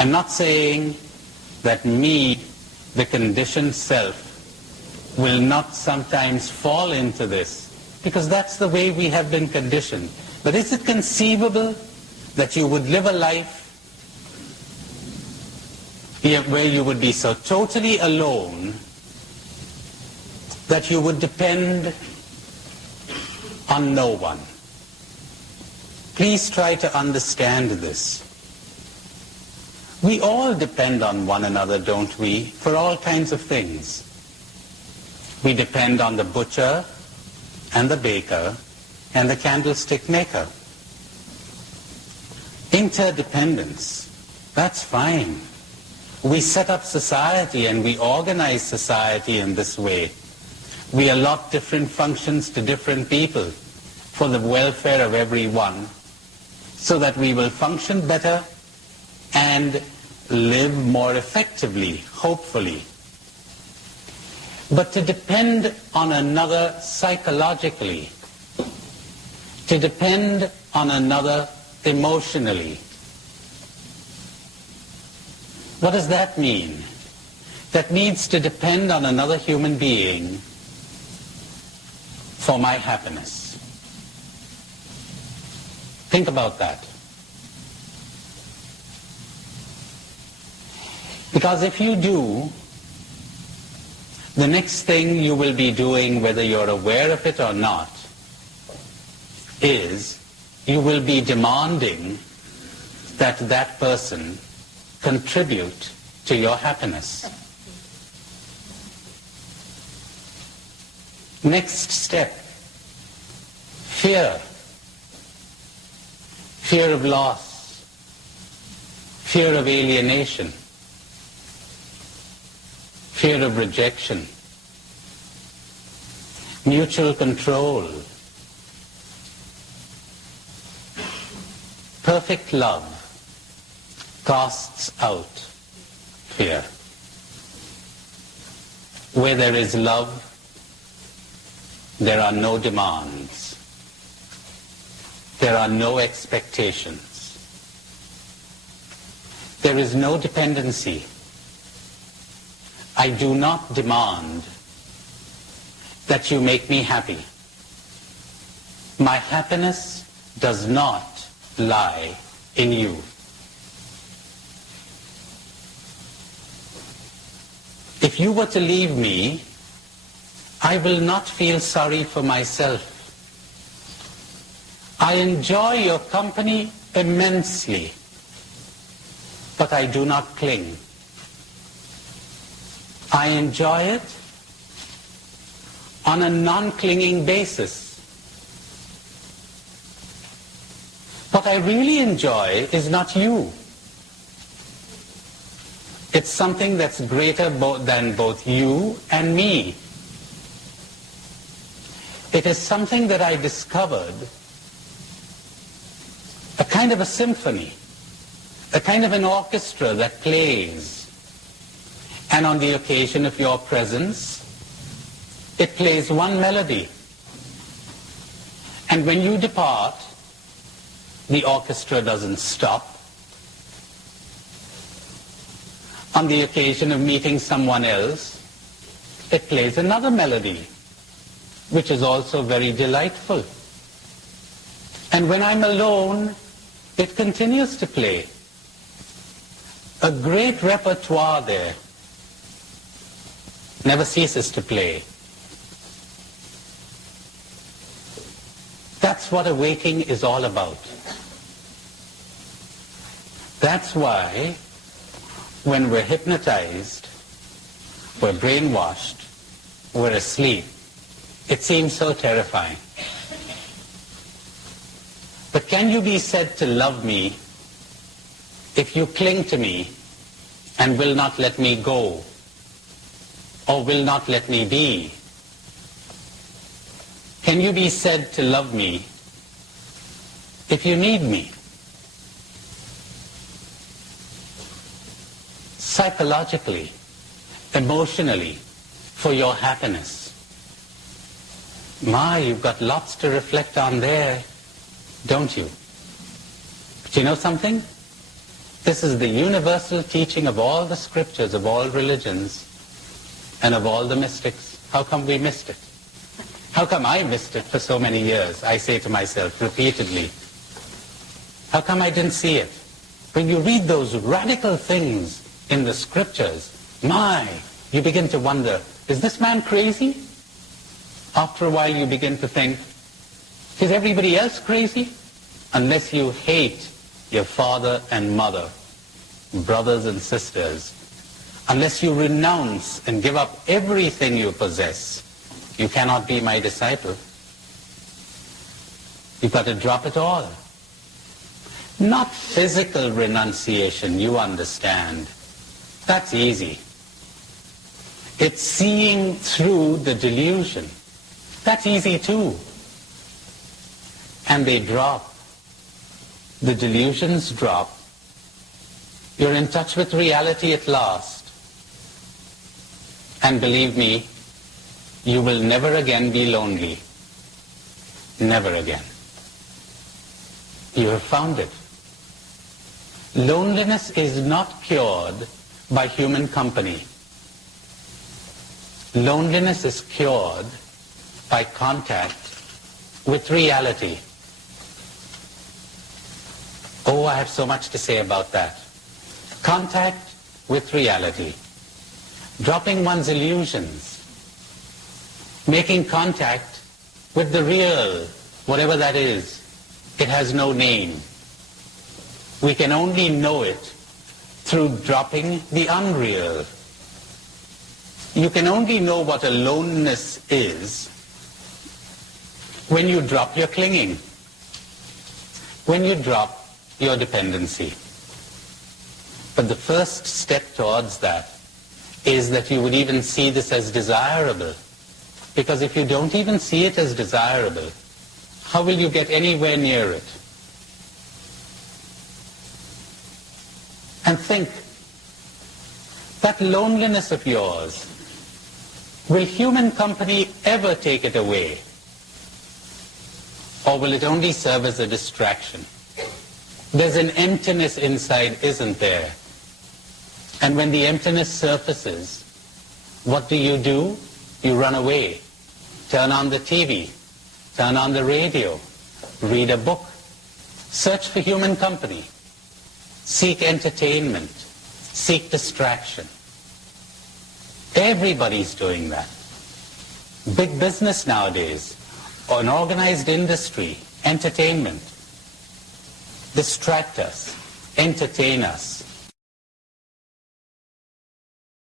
I'm not saying that me, the conditioned self, will not sometimes fall into this, because that's the way we have been conditioned. But is it conceivable that you would live a life where you would be so totally alone that you would depend on no one? Please try to understand this. We all depend on one another, don't we, for all kinds of things. We depend on the butcher and the baker and the candlestick maker. Interdependence, that's fine. We set up society and we organize society in this way. We allot different functions to different people for the welfare of everyone, so that we will function better and live more effectively, hopefully. But to depend on another psychologically, to depend on another emotionally, what does that mean? That means to depend on another human being for my happiness. Think about that. Because if you do, the next thing you will be doing, whether you're aware of it or not, is you will be demanding that that person contribute to your happiness. Next step, fear. Fear of loss, fear of alienation, fear of rejection, mutual control. Perfect love casts out fear. Where there is love, there are no demands. There are no expectations. There is no dependency. I do not demand that you make me happy. My happiness does not lie in you. If you were to leave me, I will not feel sorry for myself. I enjoy your company immensely, but I do not cling. I enjoy it on a non-clinging basis. What I really enjoy is not you. It's something that's greater than both you and me. It is something that I discovered, a kind of a symphony, a kind of an orchestra that plays. And on the occasion of your presence, it plays one melody. And when you depart, the orchestra doesn't stop. On the occasion of meeting someone else, it plays another melody, which is also very delightful. And when I'm alone, it continues to play. A great repertoire there never ceases to play. That's what awaking is all about. That's why when we're hypnotized, we're brainwashed, we're asleep, it seems so terrifying. But can you be said to love me if you cling to me and will not let me go, or will not let me be? Can you be said to love me if you need me? Psychologically, emotionally, for your happiness. My, you've got lots to reflect on there, don't you? But you know something? This is the universal teaching of all the scriptures, of all religions, and of all the mystics. How come we missed it? How come I missed it for so many years? I say to myself repeatedly, how come I didn't see it? When you read those radical things in the scriptures, you begin to wonder, is this man crazy? After a while you begin to think, is everybody else crazy? Unless you hate your father and mother, brothers and sisters, unless you renounce and give up everything you possess, you cannot be my disciple. You've got to drop it all. Not physical renunciation, you understand. That's easy. It's seeing through the delusion. That's easy too. And they drop. The delusions drop. You're in touch with reality at last. And believe me, you will never again be lonely. Never again. You have found it. Loneliness is not cured by human company. Loneliness is cured by contact with reality. Oh, I have so much to say about that. Contact with reality. Dropping one's illusions. Making contact with the real, whatever that is. It has no name. We can only know it through dropping the unreal. You can only know what aloneness is when you drop your clinging, when you drop your dependency. But the first step towards that is that you would even see this as desirable. Because if you don't even see it as desirable, how will you get anywhere near it? And think, that loneliness of yours, will human company ever take it away? Or will it only serve as a distraction? There's an emptiness inside, isn't there? And when the emptiness surfaces, what do? You run away. Turn on the TV. Turn on the radio. Read a book. Search for human company. Seek entertainment. Seek distraction. Everybody's doing that. Big business nowadays, or an organized industry, entertainment. Distract us. Entertain us.